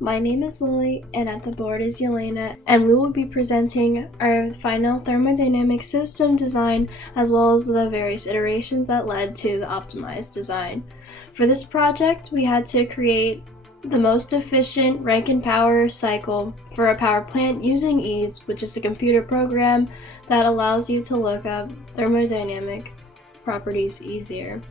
my name is Lily, and at the board is Yelena, and we will be presenting our final thermodynamic system design as well as the various iterations that led to the optimized design. For this project, we had to create the most efficient Rankine power cycle for a power plant using ENES, which is a computer program that allows you to look up thermodynamic properties easier.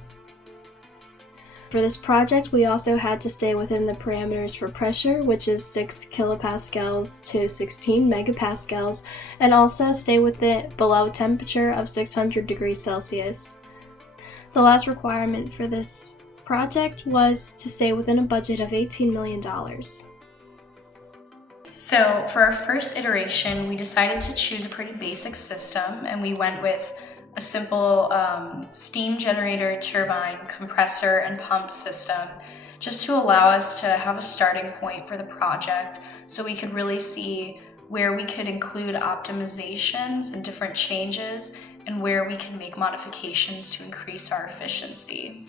For this project, we also had to stay within the parameters for pressure, which is 6 kilopascals to 16 megapascals, and also stay with it below a temperature of 600 degrees Celsius. The last requirement for this project was to stay within a budget of $18 million. So for our first iteration, we decided to choose a pretty basic system, and we went with a simple steam generator, turbine, compressor, and pump system, just to allow us to have a starting point for the project so we could really see where we could include optimizations and different changes and where we can make modifications to increase our efficiency.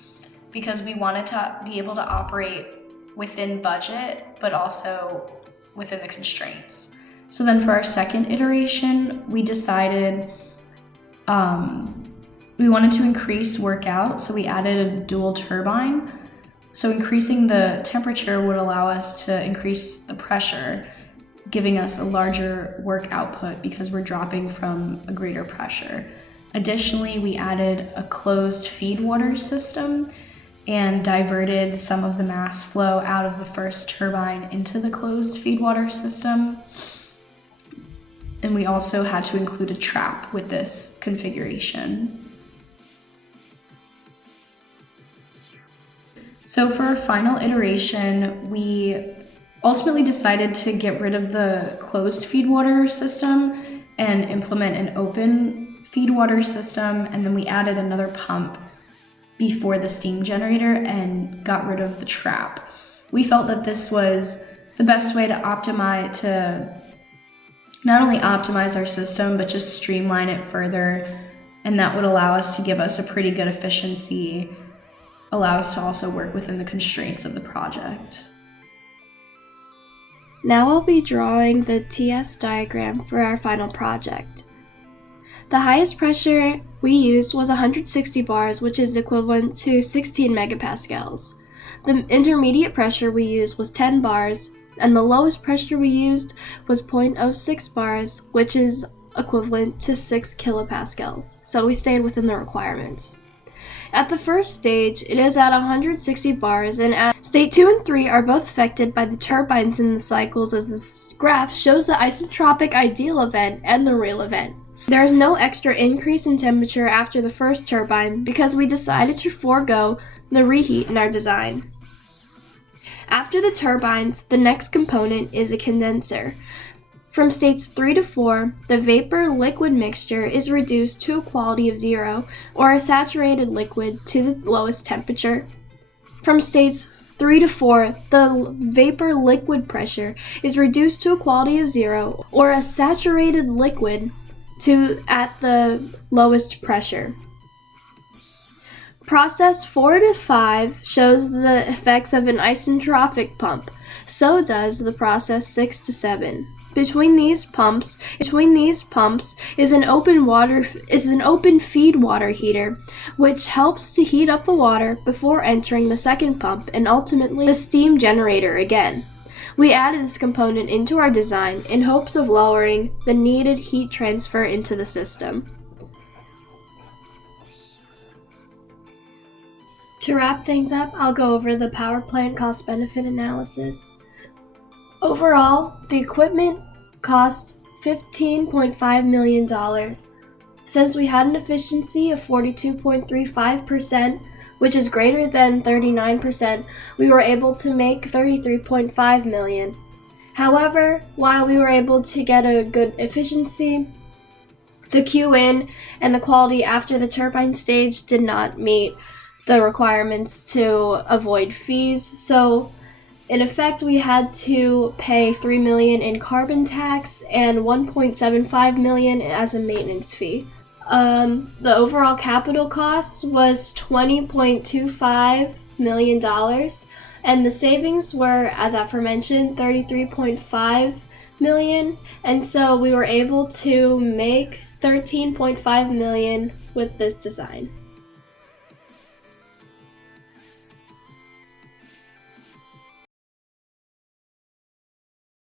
Because we wanted to be able to operate within budget, but also within the constraints. So then for our second iteration, we decided we wanted to increase workout, so we added a dual turbine. So increasing the temperature would allow us to increase the pressure, giving us a larger work output because we're dropping from a greater pressure. Additionally, we added a closed feed water system and diverted some of the mass flow out of the first turbine into the closed feed water system. And we also had to include a trap with this configuration. So for our final iteration, we ultimately decided to get rid of the closed feed water system and implement an open feed water system, and then we added another pump before the steam generator and got rid of the trap. We felt that this was the best way to not only optimize our system, but just streamline it further, and that would allow us to give us a pretty good efficiency, allow us to also work within the constraints of the project. Now I'll be drawing the TS diagram for our final project. The highest pressure we used was 160 bars, which is equivalent to 16 megapascals. The intermediate pressure we used was 10 bars, and the lowest pressure we used was 0.06 bars, which is equivalent to 6 kilopascals, so we stayed within the requirements. At the first stage, it is at 160 bars, and at state 2 and 3 are both affected by the turbines in the cycles, as this graph shows the isentropic ideal event and the real event. There is no extra increase in temperature after the first turbine because we decided to forego the reheat in our design. After the turbines, the next component is a condenser. From states 3 to 4, the vapor-liquid mixture is reduced to a quality of 0, or a saturated liquid to the lowest temperature. From states 3 to 4, the vapor-liquid pressure is reduced to a quality of 0, or a saturated liquid at the lowest pressure. Process 4 to 5 shows the effects of an isentropic pump. So does the process 6 to 7. Between these pumps is an open feed water heater, which helps to heat up the water before entering the second pump and ultimately the steam generator again. We added this component into our design in hopes of lowering the needed heat transfer into the system. To wrap things up, I'll go over the power plant cost-benefit analysis. Overall, the equipment cost $15.5 million. Since we had an efficiency of 42.35%, which is greater than 39%, we were able to make $33.5 million. However, while we were able to get a good efficiency, the Q-in and the quality after the turbine stage did not meet the requirements to avoid fees. So in effect, we had to pay $3 million in carbon tax and $1.75 million as a maintenance fee. The overall capital cost was $20.25 million. And the savings were, as aforementioned, 33.5 million, and so we were able to make 13.5 million with this design.